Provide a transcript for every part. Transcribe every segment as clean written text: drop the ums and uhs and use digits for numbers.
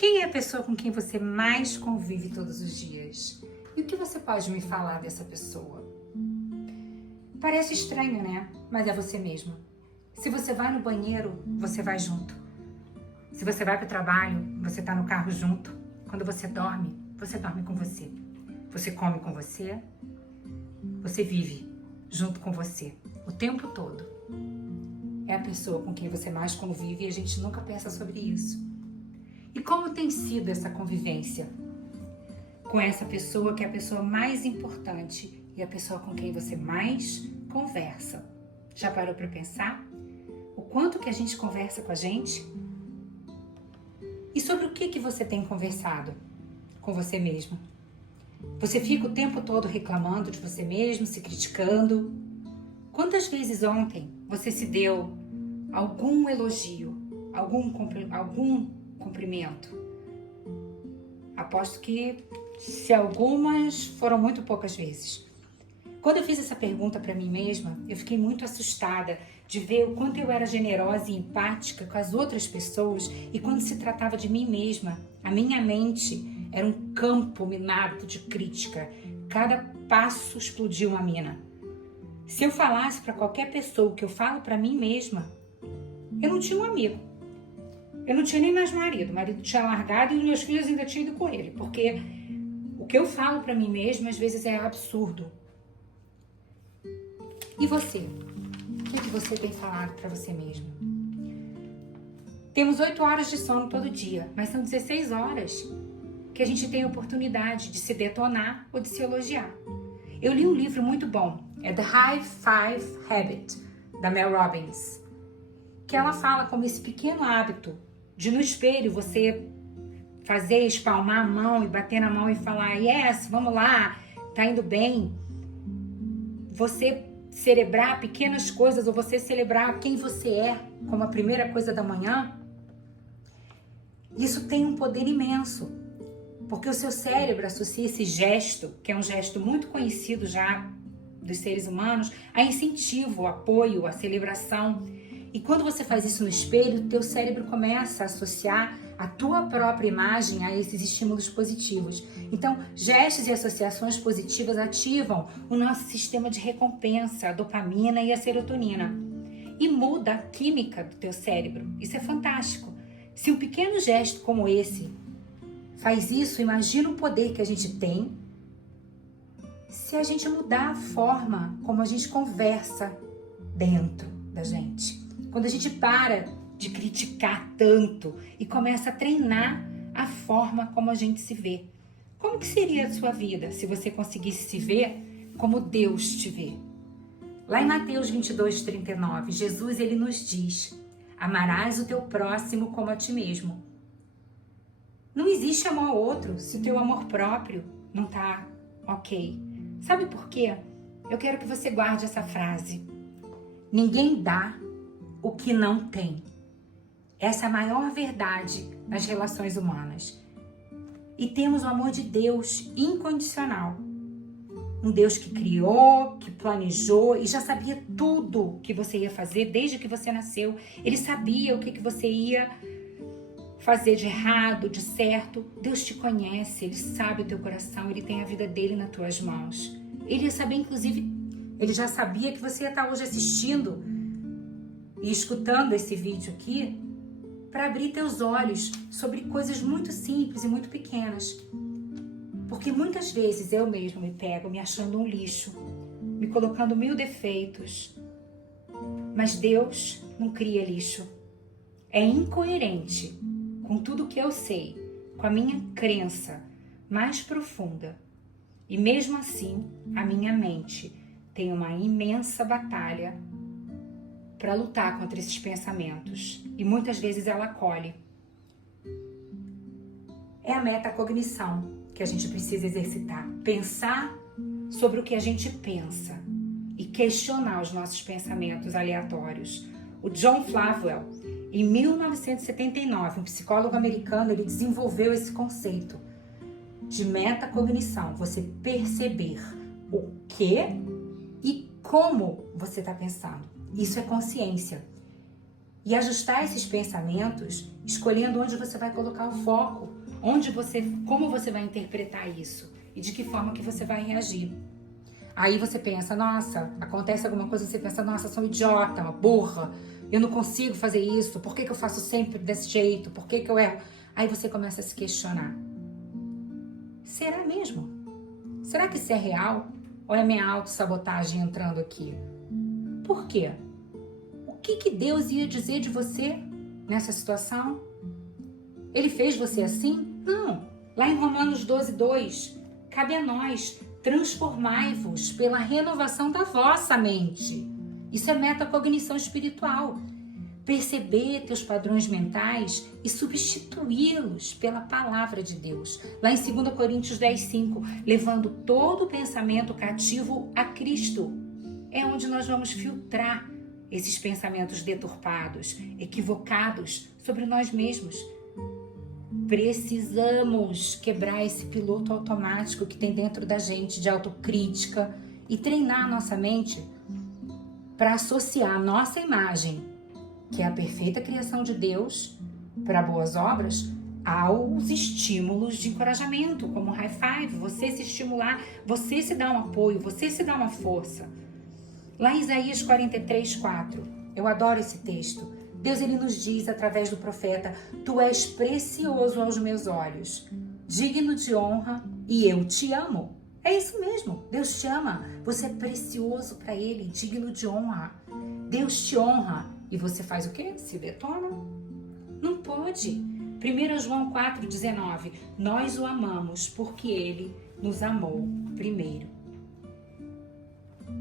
Quem é a pessoa com quem você mais convive todos os dias? E o que você pode me falar dessa pessoa? Parece estranho, né? Mas é você mesmo. Se você vai no banheiro, você vai junto. Se você vai para o trabalho, você está no carro junto. Quando você dorme com você. Você come com você, você vive junto com você o tempo todo. É a pessoa com quem você mais convive e a gente nunca pensa sobre isso. E como tem sido essa convivência com essa pessoa que é a pessoa mais importante e a pessoa com quem você mais conversa? Já parou para pensar o quanto que a gente conversa com a gente? E sobre o que você tem conversado com você mesmo? Você fica o tempo todo reclamando de você mesmo, se criticando? Quantas vezes ontem você se deu algum elogio, algum cumprimento? Aposto que se algumas, foram muito poucas vezes. Quando eu fiz essa pergunta para mim mesma, eu fiquei muito assustada de ver o quanto eu era generosa e empática com as outras pessoas, e quando se tratava de mim mesma, a minha mente era um campo minado de crítica. Cada passo explodia uma mina. Se eu falasse para qualquer pessoa o que eu falo para mim mesma, eu não tinha um amigo. Eu não tinha nem mais marido. O marido tinha largado e os meus filhos ainda tinham ido com ele. Porque o que eu falo para mim mesma às vezes é absurdo. E você? O que você tem falado para você mesmo? Temos 8 horas de sono todo dia, mas são 16 horas que a gente tem a oportunidade de se detonar ou de se elogiar. Eu li um livro muito bom, é The High Five Habit, da Mel Robbins, que ela fala como esse pequeno hábito de no espelho você fazer, espalmar a mão e bater na mão e falar yes, vamos lá, tá indo bem. Você celebrar pequenas coisas ou você celebrar quem você é como a primeira coisa da manhã, isso tem um poder imenso. Porque o seu cérebro associa esse gesto, que é um gesto muito conhecido já dos seres humanos, a incentivo, a apoio, a celebração. E quando você faz isso no espelho, teu cérebro começa a associar a tua própria imagem a esses estímulos positivos. Então, gestos e associações positivas ativam o nosso sistema de recompensa, a dopamina e a serotonina. E muda a química do teu cérebro. Isso é fantástico. Se um pequeno gesto como esse faz isso, imagina o poder que a gente tem se a gente mudar a forma como a gente conversa dentro da gente. Quando a gente para de criticar tanto e começa a treinar a forma como a gente se vê. Como que seria a sua vida se você conseguisse se ver como Deus te vê? Lá em Mateus 22:39, Jesus ele nos diz: amarás o teu próximo como a ti mesmo. Não existe amor ao outro se o teu amor próprio não tá ok. Sabe por quê? Eu quero que você guarde essa frase. Ninguém dá o que não tem. Essa é a maior verdade nas relações humanas. E temos o amor de Deus incondicional. Um Deus que criou, que planejou e já sabia tudo que você ia fazer desde que você nasceu. Ele sabia o que você ia fazer de errado, de certo. Deus te conhece, Ele sabe o teu coração, Ele tem a vida dele nas tuas mãos. Ele ia saber, inclusive, Ele já sabia que você ia estar hoje assistindo e escutando esse vídeo aqui para abrir teus olhos sobre coisas muito simples e muito pequenas. Porque muitas vezes eu mesmo me pego me achando um lixo, me colocando 1000 defeitos. Mas Deus não cria lixo. É incoerente com tudo que eu sei, com a minha crença mais profunda. E mesmo assim, a minha mente tem uma imensa batalha para lutar contra esses pensamentos. E muitas vezes ela acolhe. É a metacognição que a gente precisa exercitar. Pensar sobre o que a gente pensa e questionar os nossos pensamentos aleatórios. O John Flavel, em 1979, um psicólogo americano, ele desenvolveu esse conceito de metacognição. Você perceber o que e como você está pensando. Isso é consciência. e ajustar esses pensamentos, escolhendo onde você vai colocar o foco, como você vai interpretar isso e de que forma que você vai reagir. Aí você pensa, nossa, acontece alguma coisa, você pensa, nossa, sou um idiota, uma burra, eu não consigo fazer isso, por que eu faço sempre desse jeito, por que eu erro? Aí você começa a se questionar. Será mesmo? Será que isso é real? Ou é minha autossabotagem entrando aqui? Por quê? O que Deus ia dizer de você nessa situação? Ele fez você assim? Não. Lá em Romanos 12:2, cabe a nós, transformai-vos pela renovação da vossa mente. Isso é metacognição espiritual. Perceber teus padrões mentais e substituí-los pela palavra de Deus. Lá em 2 Coríntios 10:5, levando todo o pensamento cativo a Cristo. É onde nós vamos filtrar esses pensamentos deturpados, equivocados sobre nós mesmos. Precisamos quebrar esse piloto automático que tem dentro da gente de autocrítica e treinar a nossa mente para associar a nossa imagem, que é a perfeita criação de Deus, para boas obras, aos estímulos de encorajamento, como high five, você se estimular, você se dar um apoio, você se dar uma força. Lá em Isaías 43:4, eu adoro esse texto. Deus ele nos diz através do profeta, tu és precioso aos meus olhos, digno de honra e eu te amo. É isso mesmo, Deus te ama, você é precioso para ele, digno de honra. Deus te honra e você faz o quê? Se detona? Não pode. 1 João 4:19, nós o amamos porque ele nos amou primeiro.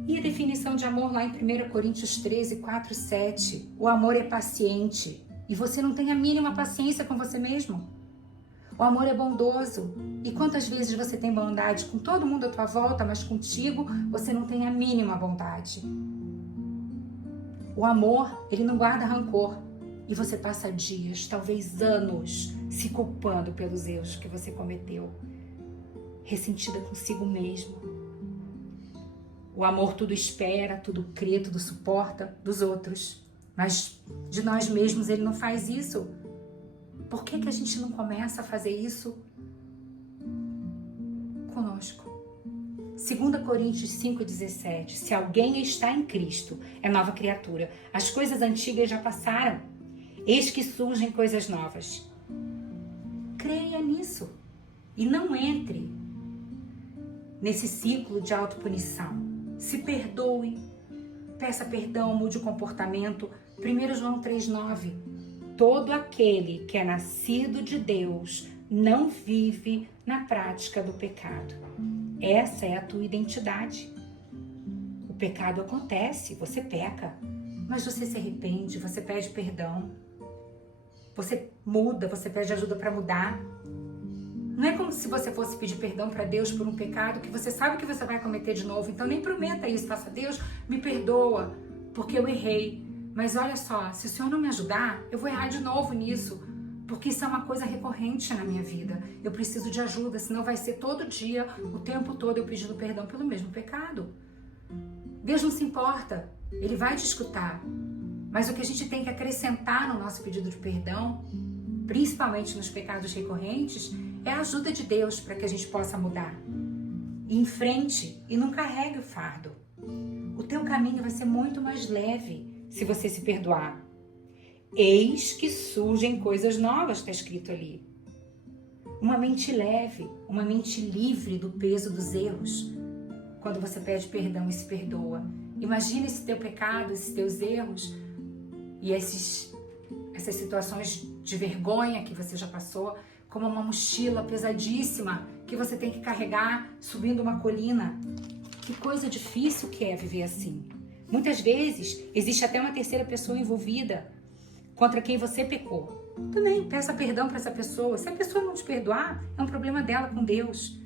E a definição de amor lá em 1 Coríntios 13:4-7, o amor é paciente e você não tem a mínima paciência com você mesmo. O amor é bondoso. E quantas vezes você tem bondade com todo mundo à tua volta, mas contigo você não tem a mínima bondade. O amor, ele não guarda rancor. E você passa dias, talvez anos, se culpando pelos erros que você cometeu. Ressentida consigo mesmo. O amor tudo espera, tudo crê, tudo suporta dos outros. Mas de nós mesmos ele não faz isso. Por que a gente não começa a fazer isso conosco? 2 Coríntios 5:17, se alguém está em Cristo, é nova criatura. As coisas antigas já passaram, eis que surgem coisas novas. Creia nisso e não entre nesse ciclo de autopunição. Se perdoe, peça perdão, mude o comportamento. 1 João 3:9, todo aquele que é nascido de Deus não vive na prática do pecado. Essa é a tua identidade. O pecado acontece, você peca, mas você se arrepende, você pede perdão, você muda, você pede ajuda para mudar. Não é como se você fosse pedir perdão para Deus por um pecado que você sabe que você vai cometer de novo. Então nem prometa isso, faça, Deus, me perdoa, porque eu errei. Mas olha só, se o Senhor não me ajudar, eu vou errar de novo nisso. Porque isso é uma coisa recorrente na minha vida. Eu preciso de ajuda, senão vai ser todo dia, o tempo todo eu pedindo perdão pelo mesmo pecado. Deus não se importa, Ele vai te escutar. Mas o que a gente tem que acrescentar no nosso pedido de perdão, principalmente nos pecados recorrentes, é a ajuda de Deus para que a gente possa mudar. E em frente e não carregue o fardo. O teu caminho vai ser muito mais leve se você se perdoar. Eis que surgem coisas novas, está escrito ali. Uma mente leve, uma mente livre do peso dos erros. Quando você pede perdão e se perdoa. Imagina esse teu pecado, esses teus erros e essas situações de vergonha que você já passou, como uma mochila pesadíssima que você tem que carregar subindo uma colina. Que coisa difícil que é viver assim. Muitas vezes existe até uma terceira pessoa envolvida contra quem você pecou. Também peça perdão para essa pessoa. Se a pessoa não te perdoar, é um problema dela com Deus.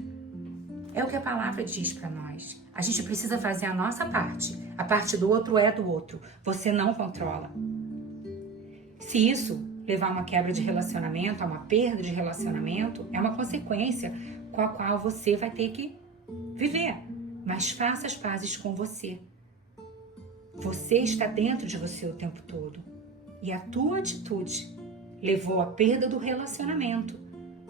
É o que a palavra diz para nós. A gente precisa fazer a nossa parte. A parte do outro é do outro. Você não controla. Se isso levar a uma quebra de relacionamento, a uma perda de relacionamento, é uma consequência com a qual você vai ter que viver. Mas faça as pazes com você. Você está dentro de você o tempo todo. e a tua atitude levou à perda do relacionamento.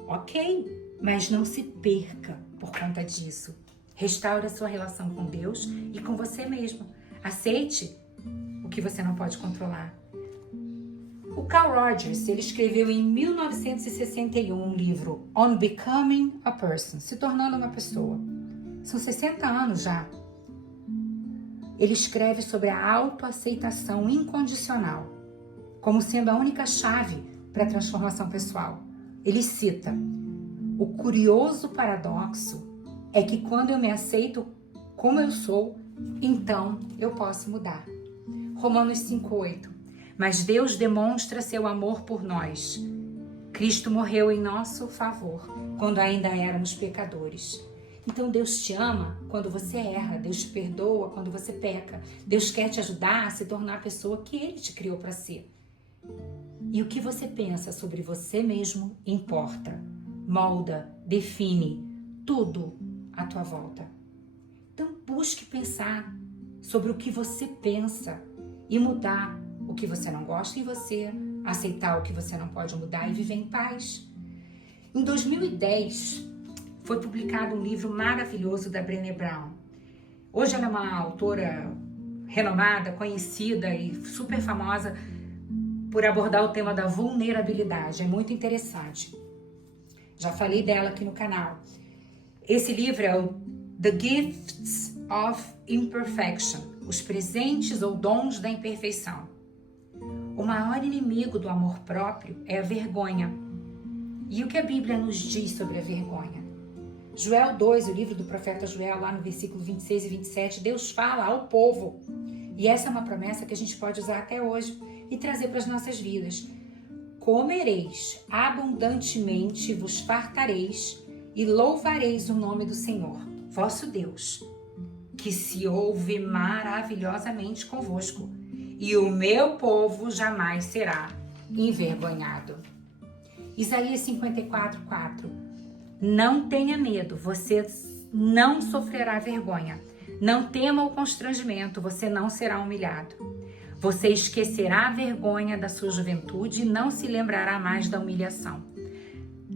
Ok, mas não se perca por conta disso. Restaure a sua relação com Deus e com você mesmo. Aceite o que você não pode controlar. O Carl Rogers, ele escreveu em 1961 um livro On Becoming a Person, se tornando uma pessoa. São 60 anos já. Ele escreve sobre a autoaceitação incondicional, como sendo a única chave para a transformação pessoal. Ele cita: o curioso paradoxo é que quando eu me aceito como eu sou, então eu posso mudar. Romanos 5:8. Mas Deus demonstra seu amor por nós. Cristo morreu em nosso favor, quando ainda éramos pecadores. Então Deus te ama quando você erra, Deus te perdoa quando você peca. Deus quer te ajudar a se tornar a pessoa que Ele te criou para ser. E o que você pensa sobre você mesmo importa, molda, define tudo à tua volta. Então busque pensar sobre o que você pensa e mudar o que você não gosta em você, aceitar o que você não pode mudar e viver em paz. Em 2010, foi publicado um livro maravilhoso da Brené Brown. Hoje ela é uma autora renomada, conhecida e super famosa por abordar o tema da vulnerabilidade. É muito interessante. Já falei dela aqui no canal. Esse livro é o The Gifts of Imperfection, os presentes ou dons da imperfeição. O maior inimigo do amor próprio é a vergonha. E o que a Bíblia nos diz sobre a vergonha? Joel 2, o livro do profeta Joel, lá no versículo 26 e 27, Deus fala ao povo. E essa é uma promessa que a gente pode usar até hoje e trazer para as nossas vidas. Comereis abundantemente, vos fartareis e louvareis o nome do Senhor, vosso Deus, que se ouve maravilhosamente convosco, e o meu povo jamais será envergonhado. Isaías 54:4. Não tenha medo, você não sofrerá vergonha. Não tema o constrangimento, você não será humilhado. Você esquecerá a vergonha da sua juventude e não se lembrará mais da humilhação.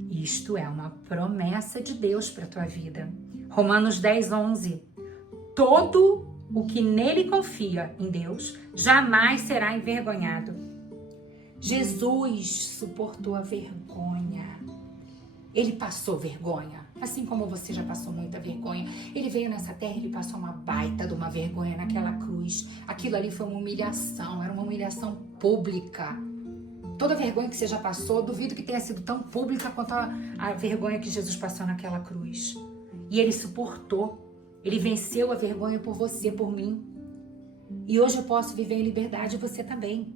Isto é uma promessa de Deus para a tua vida. Romanos 10:11. Todo o que nele confia em Deus jamais será envergonhado. Jesus suportou a vergonha. Ele passou vergonha, assim como você já passou muita vergonha. Ele veio nessa terra e ele passou uma baita de uma vergonha naquela cruz. Aquilo ali foi uma humilhação, era uma humilhação pública. Toda vergonha que você já passou, duvido que tenha sido tão pública quanto a vergonha que Jesus passou naquela cruz. E ele suportou. Ele venceu a vergonha por você, por mim. E hoje eu posso viver em liberdade e você também.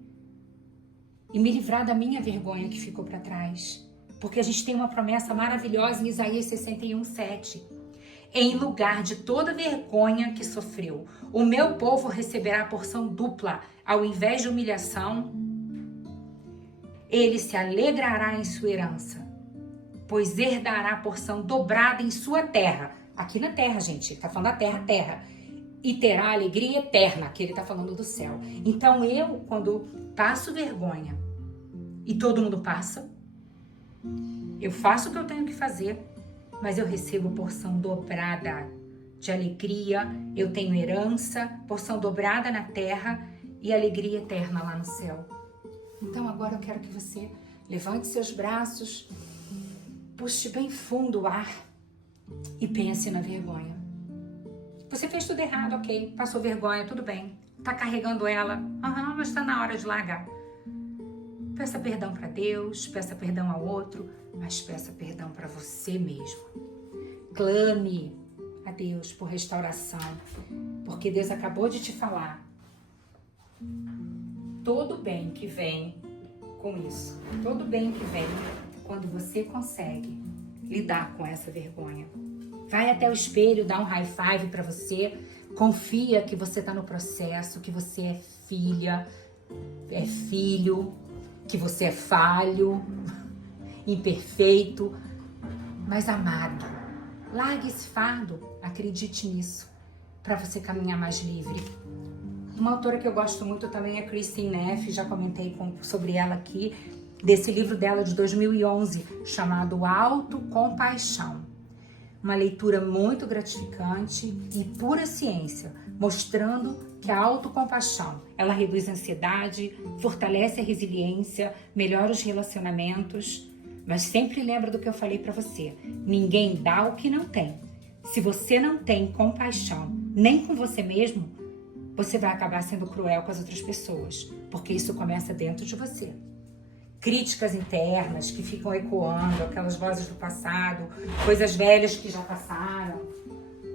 E me livrar da minha vergonha que ficou para trás. Porque a gente tem uma promessa maravilhosa em Isaías 61:7. Em lugar de toda vergonha que sofreu, o meu povo receberá a porção dupla. Ao invés de humilhação, ele se alegrará em sua herança, pois herdará a porção dobrada em sua terra. Aqui na terra, gente, tá falando da terra. E terá alegria eterna, que ele tá falando do céu. Então eu, quando passo vergonha, e todo mundo passa, eu faço o que eu tenho que fazer, mas eu recebo porção dobrada de alegria, eu tenho herança, porção dobrada na terra e alegria eterna lá no céu. Então agora eu quero que você levante seus braços, puxe bem fundo o ar e pense na vergonha. Você fez tudo errado, ok, passou vergonha, tudo bem. Tá carregando ela, mas tá na hora de largar. Peça perdão para Deus, peça perdão ao outro, mas peça perdão para você mesmo. Clame a Deus por restauração, porque Deus acabou de te falar. Todo bem que vem com isso, todo bem que vem quando você consegue lidar com essa vergonha. Vai até o espelho, dá um high five para você, confia que você está no processo, que você é filha, é filho, que você é falho, imperfeito, mas amado. Largue esse fardo, acredite nisso, para você caminhar mais livre. Uma autora que eu gosto muito também é Kristin Neff, já comentei sobre ela aqui, desse livro dela de 2011, chamado Autocompaixão. Uma leitura muito gratificante e pura ciência, mostrando que a autocompaixão, ela reduz a ansiedade, fortalece a resiliência, melhora os relacionamentos. Mas sempre lembra do que eu falei para você, ninguém dá o que não tem. Se você não tem compaixão, nem com você mesmo, você vai acabar sendo cruel com as outras pessoas, porque isso começa dentro de você. Críticas internas que ficam ecoando, aquelas vozes do passado, coisas velhas que já passaram.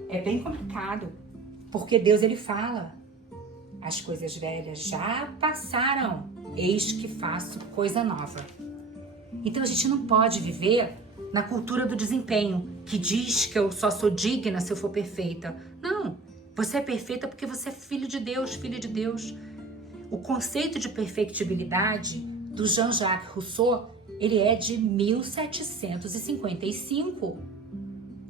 É bem complicado, porque Deus, ele fala, as coisas velhas já passaram, eis que faço coisa nova. Então a gente não pode viver na cultura do desempenho, que diz que eu só sou digna se eu for perfeita. Não, você é perfeita porque você é filho de Deus, filha de Deus. O conceito de perfectibilidade do Jean-Jacques Rousseau, ele é de 1755.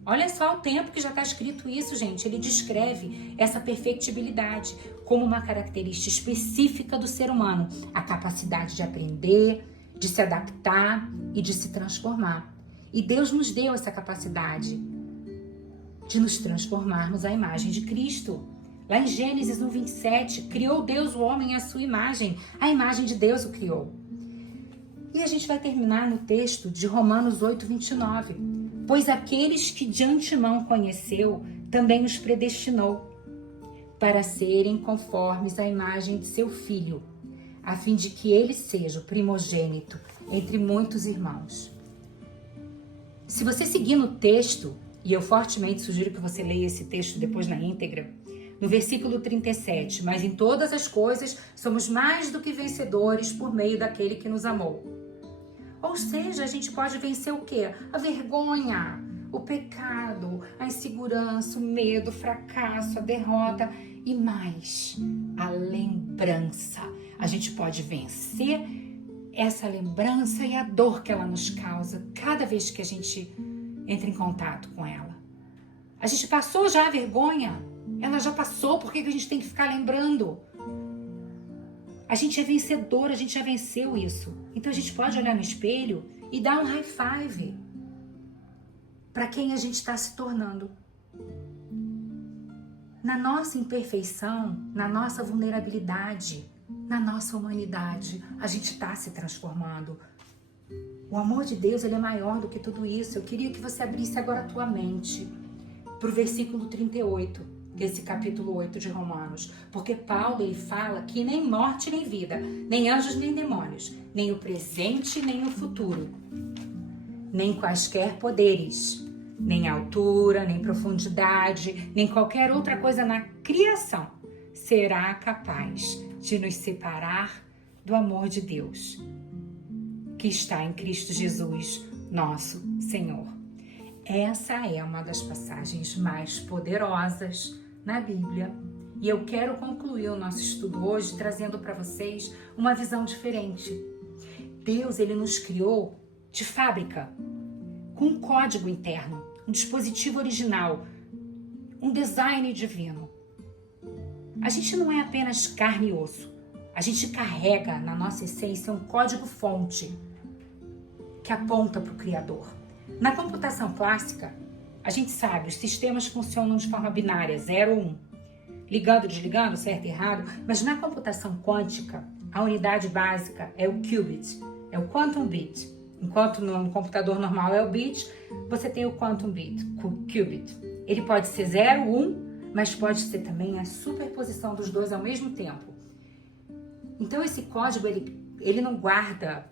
Olha só o tempo que já está escrito isso, gente. Ele descreve essa perfectibilidade como uma característica específica do ser humano, a capacidade de aprender, de se adaptar e de se transformar. E Deus nos deu essa capacidade de nos transformarmos à imagem de Cristo. Lá em Gênesis 1:27, criou Deus o homem à sua imagem. A imagem de Deus o criou. E a gente vai terminar no texto de Romanos 8:29. Pois aqueles que de antemão conheceu, também os predestinou para serem conformes à imagem de seu Filho, a fim de que ele seja o primogênito entre muitos irmãos. Se você seguir no texto, e eu fortemente sugiro que você leia esse texto depois na íntegra, no versículo 37, mas em todas as coisas somos mais do que vencedores por meio daquele que nos amou. Ou seja, a gente pode vencer o quê? A vergonha, o pecado, a insegurança, o medo, o fracasso, a derrota e mais, a lembrança. A gente pode vencer essa lembrança e a dor que ela nos causa cada vez que a gente entra em contato com ela. A gente passou já a vergonha, ela já passou, por que a gente tem que ficar lembrando? A gente é vencedor, a gente já venceu isso. Então a gente pode olhar no espelho e dar um high five para quem a gente está se tornando. Na nossa imperfeição, na nossa vulnerabilidade, na nossa humanidade, a gente está se transformando. O amor de Deus, ele é maior do que tudo isso. Eu queria que você abrisse agora a tua mente para o versículo 38. Desse capítulo 8 de Romanos, porque Paulo, ele fala que nem morte nem vida, nem anjos nem demônios, nem o presente nem o futuro, nem quaisquer poderes, nem altura, nem profundidade, nem qualquer outra coisa na criação será capaz de nos separar do amor de Deus, que está em Cristo Jesus, nosso Senhor. Essa é uma das passagens mais poderosas na Bíblia. E eu quero concluir o nosso estudo hoje trazendo para vocês uma visão diferente. Deus, ele nos criou de fábrica, com um código interno, um dispositivo original, um design divino. A gente não é apenas carne e osso. A gente carrega na nossa essência um código-fonte que aponta para o Criador. Na computação clássica, a gente sabe, os sistemas funcionam de forma binária, 0 ou 1. Ligando, desligando, certo e errado. Mas na computação quântica, a unidade básica é o qubit, é o quantum bit. Enquanto no computador normal é o bit, você tem o quantum bit, o qubit. Ele pode ser 0, 1, mas pode ser também a superposição dos dois ao mesmo tempo. Então esse código, ele não guarda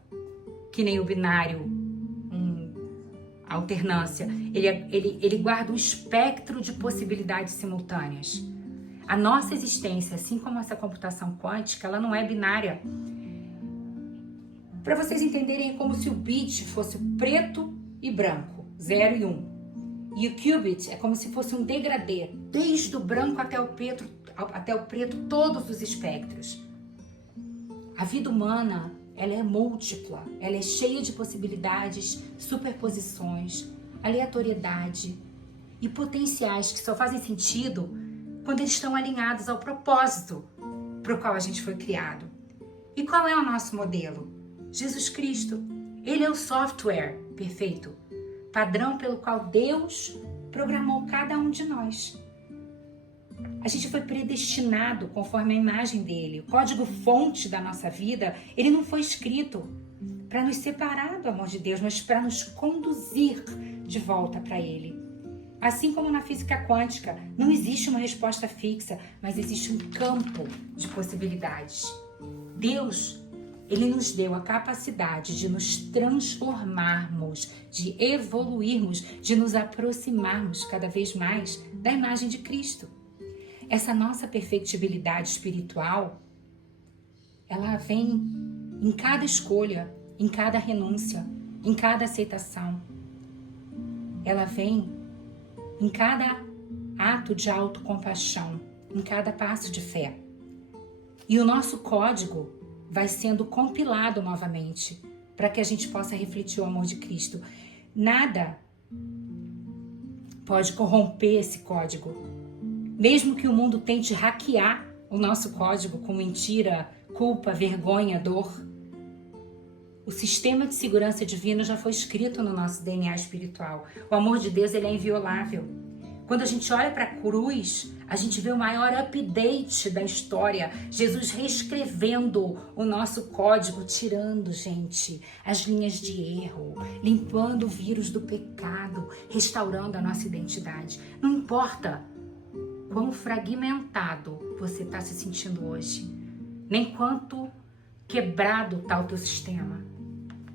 que nem o binário, alternância, ele guarda um espectro de possibilidades simultâneas. A nossa existência, assim como essa computação quântica, ela não é binária. Para vocês entenderem, é como se o bit fosse preto e branco, 0 e 1. E o qubit é como se fosse um degradê, desde o branco até o preto, todos os espectros. A vida humana, ela é múltipla, ela é cheia de possibilidades, superposições, aleatoriedade e potenciais que só fazem sentido quando eles estão alinhados ao propósito para o qual a gente foi criado. E qual é o nosso modelo? Jesus Cristo. Ele é o software perfeito, padrão pelo qual Deus programou cada um de nós. A gente foi predestinado conforme a imagem dele. O código-fonte da nossa vida, ele não foi escrito para nos separar do amor de Deus, mas para nos conduzir de volta para ele. Assim como na física quântica, não existe uma resposta fixa, mas existe um campo de possibilidades. Deus, ele nos deu a capacidade de nos transformarmos, de evoluirmos, de nos aproximarmos cada vez mais da imagem de Cristo. Essa nossa perfectibilidade espiritual, ela vem em cada escolha, em cada renúncia, em cada aceitação. Ela vem em cada ato de autocompaixão, em cada passo de fé. E o nosso código vai sendo compilado novamente para que a gente possa refletir o amor de Cristo. Nada pode corromper esse código. Mesmo que o mundo tente hackear o nosso código com mentira, culpa, vergonha, dor, o sistema de segurança divino já foi escrito no nosso DNA espiritual. O amor de Deus, ele é inviolável. Quando a gente olha para a cruz, a gente vê o maior update da história. Jesus reescrevendo o nosso código, tirando, gente, as linhas de erro, limpando o vírus do pecado, restaurando a nossa identidade. Não importa quão fragmentado você está se sentindo hoje, nem quanto quebrado está o teu sistema.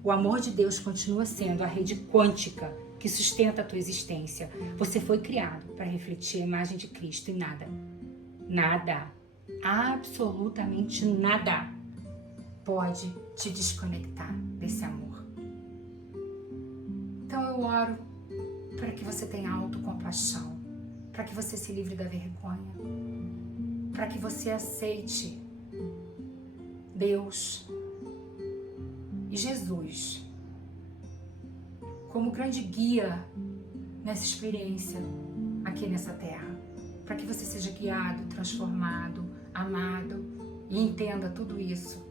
O amor de Deus continua sendo a rede quântica que sustenta a tua existência. Você foi criado para refletir a imagem de Cristo e nada, absolutamente nada pode te desconectar desse amor. Então eu oro para que você tenha autocompaixão, para que você se livre da vergonha, para que você aceite Deus e Jesus como grande guia nessa experiência aqui nessa terra, para que você seja guiado, transformado, amado e entenda tudo isso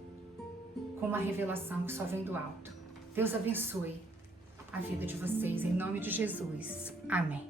com uma revelação que só vem do alto. Deus abençoe a vida de vocês, em nome de Jesus. Amém.